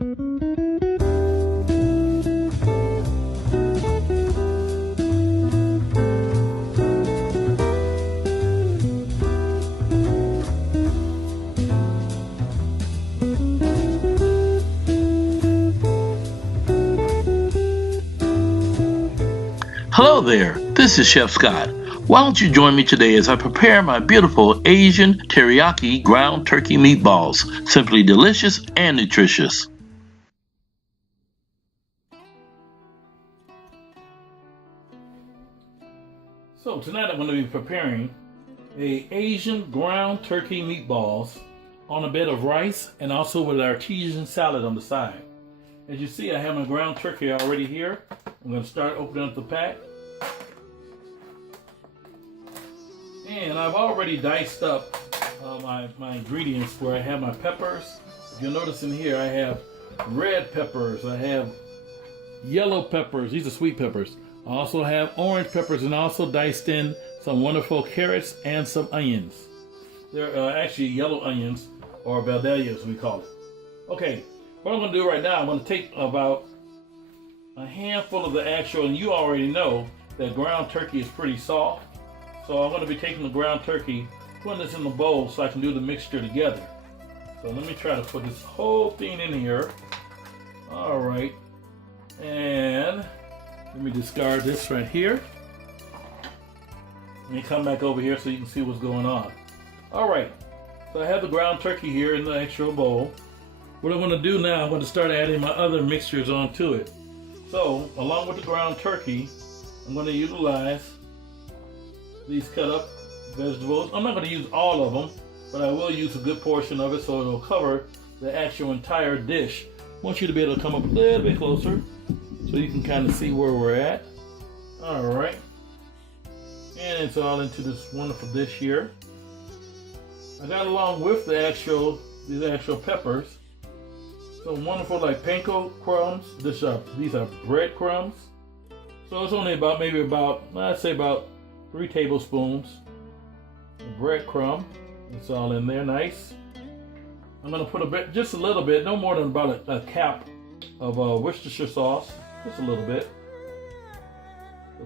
Hello there, this is Chef Scott. Why don't you join me today as I prepare my beautiful Asian teriyaki ground turkey meatballs, simply delicious and nutritious. So tonight I'm going to be preparing a Asian ground turkey meatballs on a bed of rice and also with artesian salad on the side. As you see, I have my ground turkey already here. I'm going to start opening up the pack. And I've already diced up my ingredients where I have my peppers. If you'll notice in here, I have red peppers, I have yellow peppers, these are sweet peppers. I also have orange peppers and also diced in some wonderful carrots and some onions. They're actually yellow onions, or Valdellias we call it. Okay, what I'm going to do right now, I'm going to take about a handful of the actual, and you already know that ground turkey is pretty soft. So I'm going to be taking the ground turkey, putting this in the bowl so I can do the mixture together. So let me try to put this whole thing in here. All right. And let me discard this right here. Let me come back over here so you can see what's going on. All right. So I have the ground turkey here in the actual bowl. What I'm going to do now, I'm going to start adding my other mixtures onto it. So along with the ground turkey, I'm going to utilize these cut up vegetables. I'm not going to use all of them, but I will use a good portion of it so it'll cover the actual entire dish. I want you to be able to come up a little bit closer so you can kind of see where we're at. All right. And it's all into this wonderful dish here. I got along with these actual peppers, some wonderful like panko crumbs. These are bread crumbs. So it's only maybe about I'd say about 3 tablespoons of breadcrumb. It's all in there nice. I'm going to put just a little bit, no more than about a cap of Worcestershire sauce, just a little bit.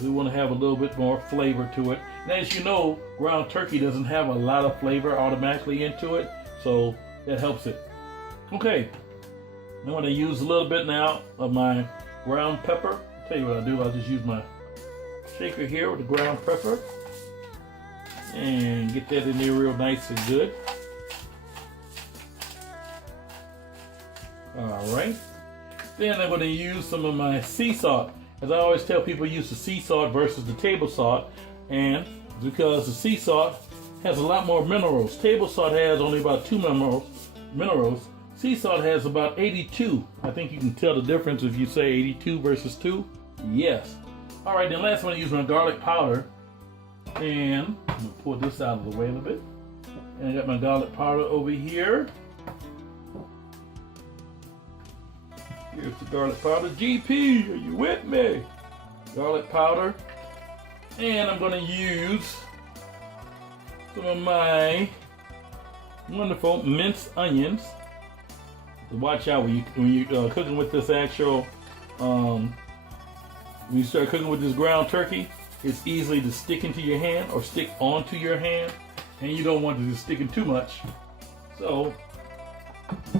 We want to have a little bit more flavor to it. And as you know, ground turkey doesn't have a lot of flavor automatically into it, so that helps it. Okay, I'm going to use a little bit now of my ground pepper. I'll tell you what I'll do, I'll just use my shaker here with the ground pepper and get that in there real nice and good. Alright, then I'm going to use some of my sea salt. As I always tell people, use the sea salt versus the table salt, and because the sea salt has a lot more minerals. Table salt has only about 2 minerals. Sea salt has about 82. I think you can tell the difference if you say 82 versus 2. Yes. Alright, then last I'm going to use my garlic powder, and I'm going to pull this out of the way a little bit. And I got my garlic powder over here. Here's the garlic powder. GP, are you with me? Garlic powder. And I'm going to use some of my wonderful minced onions. Watch out when you're cooking with this actual when you start cooking with this ground turkey, it's easily to stick into your hand or stick onto your hand, and you don't want it to stick in too much. So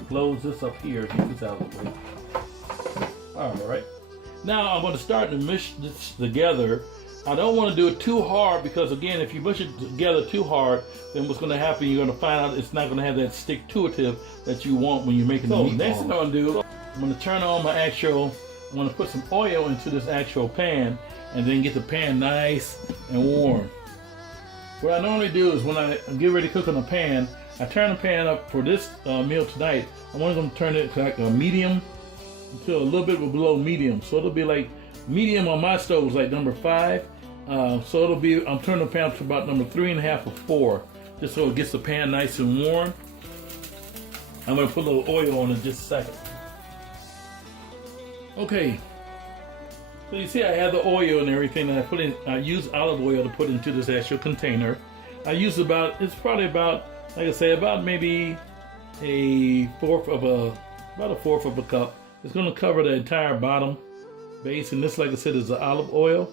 close this up here, get this out of the way. Alright. Now I'm going to start to mix this together. I don't want to do it too hard because, again, if you mush it together too hard, then what's going to happen, you're going to find out it's not going to have that stick-to-itive that you want when you're making the meatballs. So next thing I'm going to do, I'm going to turn on I'm going to put some oil into this actual pan and then get the pan nice and warm. What I normally do is when I get ready to cook on the pan, I turn the pan up for this meal tonight. I'm only going to turn it to like a medium until a little bit below medium. So it'll be like medium on my stove is like number 5. So it'll be, I'm turning the pan up to about number 3.5 or 4, just so it gets the pan nice and warm. I'm going to put a little oil on it in just a second. Okay, so you see I have the oil and everything that I use olive oil to put into this actual container. I use it's probably about, like I say, about maybe a 1/4 of a about a fourth of a cup. It's going to cover the entire bottom base, and this, like I said, is the olive oil.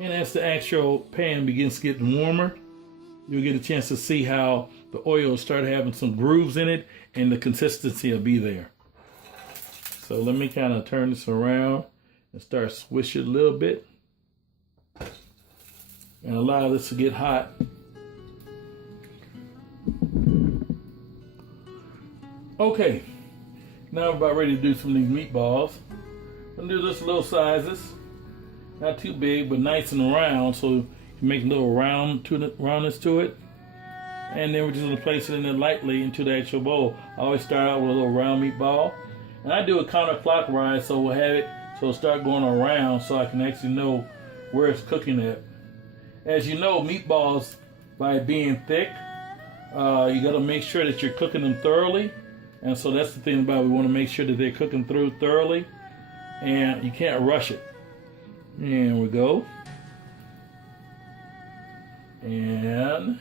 And as the actual pan begins to get warmer, you'll get a chance to see how the oil will start having some grooves in it, and the consistency will be there. So let me kind of turn this around and start swishing a little bit and allow this to get hot. Okay, now we're about ready to do some of these meatballs. I'm gonna do just little sizes, not too big, but nice and round, so you make a little roundness to it. And then we're just gonna place it in there lightly into the actual bowl. I always start out with a little round meatball, and I do it counterclockwise, so we'll have it so it'll start going around, so I can actually know where it's cooking at. As you know, meatballs, by being thick, you gotta make sure that you're cooking them thoroughly. And so that's the thing about it. We want to make sure that they're cooking through thoroughly, and you can't rush it. And we go. And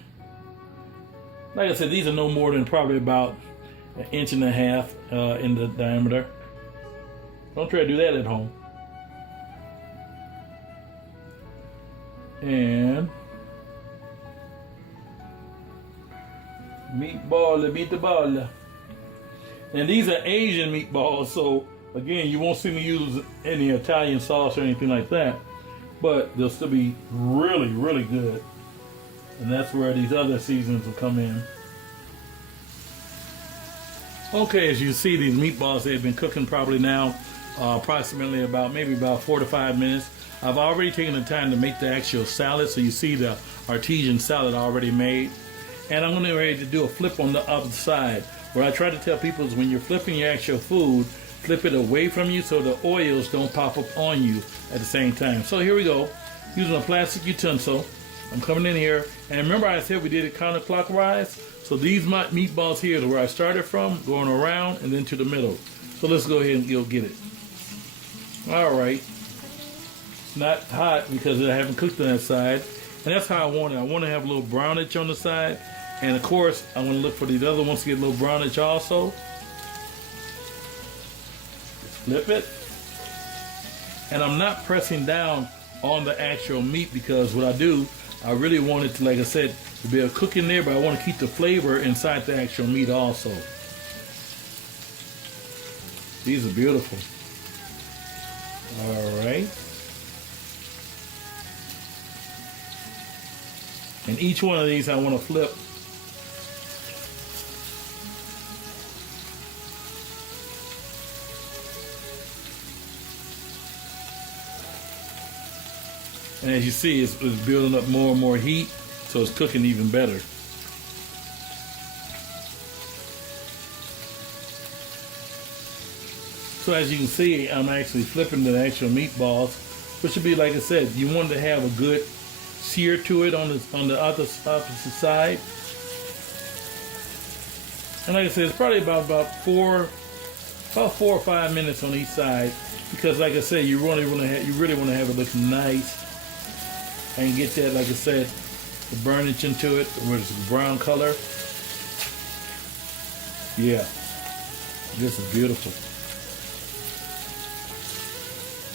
like I said, these are no more than probably about 1.5 inches in the diameter. Don't try to do that at home. And meatball. And these are Asian meatballs, so again, you won't see me use any Italian sauce or anything like that, but they'll still be really, really good. And that's where these other seasonings will come in. Okay, as you see, these meatballs, they've been cooking probably now approximately maybe about 4 to 5 minutes. I've already taken the time to make the actual salad, so you see the artesian salad already made. And I'm going ready to do a flip on the other side. What I try to tell people is when you're flipping your actual food, flip it away from you so the oils don't pop up on you at the same time. So here we go, using a plastic utensil. I'm coming in here, and remember I said we did it counterclockwise? So these meatballs here is where I started from, going around and then to the middle. So let's go ahead and go get it. All right. It's not hot because I haven't cooked on that side, and that's how I want it. I want to have a little brownage on the side. And of course, I'm going to look for these other ones to get a little brownage also. Just flip it. And I'm not pressing down on the actual meat because what I do, I really want it to, like I said, to be a cook in there, but I want to keep the flavor inside the actual meat also. These are beautiful. All right. And each one of these I want to flip. And as you see, it's building up more and more heat, so it's cooking even better. So as you can see, I'm actually flipping the actual meatballs, which would be, like I said, you want to have a good sear to it on the opposite side. And like I said, it's probably about 4 or 5 minutes on each side, because like I said, you really want to have it look nice. And get that, like I said, the burnage into it, where it's a brown color. Yeah, this is beautiful.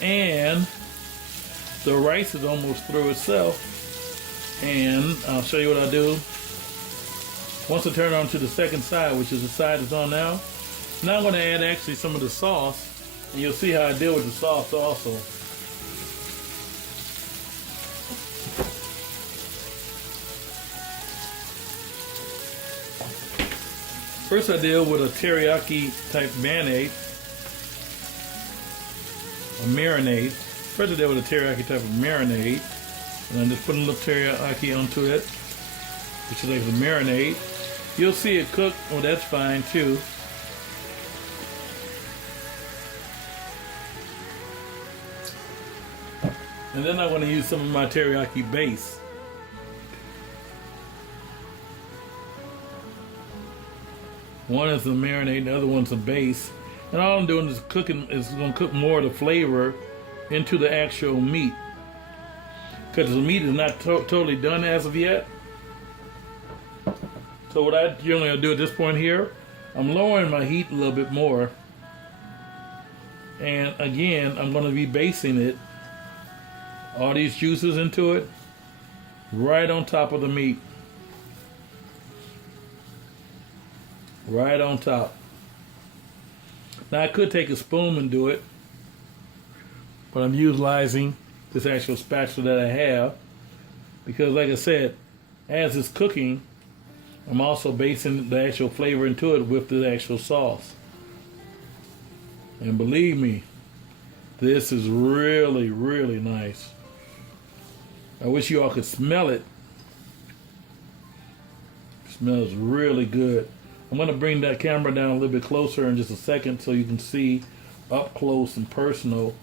And the rice is almost through itself. And I'll show you what I do. Once I turn on to the second side, which is the side it's on now, now I'm going to add actually some of the sauce. And you'll see how I deal with the sauce also. First I deal with a teriyaki type marinade. First I deal with a teriyaki type of marinade. And I'm just putting a little teriyaki onto it, which is like the marinade. You'll see it cook. Oh, that's fine too. And then I want to use some of my teriyaki base. One is the marinade, the other one's the base. And all I'm doing is going to cook more of the flavor into the actual meat. Because the meat is not totally done as of yet. So what I generally do at this point here, I'm lowering my heat a little bit more. And again, I'm going to be basting it, all these juices into it, right on top of the meat. Right on top. Now I could take a spoon and do it, but I'm utilizing this actual spatula that I have because, like I said, as it's cooking, I'm also basting the actual flavor into it with the actual sauce. And believe me, this is really, really nice. I wish you all could smell it. It smells really good. I'm going to bring that camera down a little bit closer in just a second so you can see up close and personal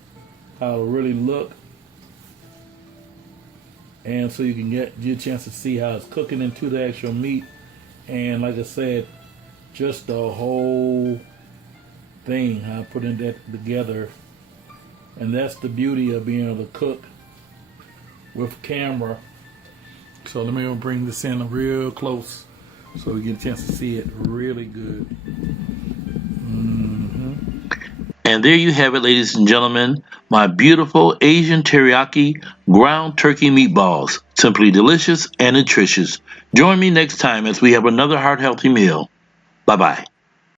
how it'll really look. And so you can get a chance to see how it's cooking into the actual meat. And like I said, just the whole thing, how I put that together. And that's the beauty of being able to cook with camera. So let me bring this in real close so we get a chance to see it really good. And there you have it, ladies and gentlemen, my beautiful Asian teriyaki ground turkey meatballs. Simply delicious and nutritious. Join me next time as we have another heart-healthy meal. Bye-bye.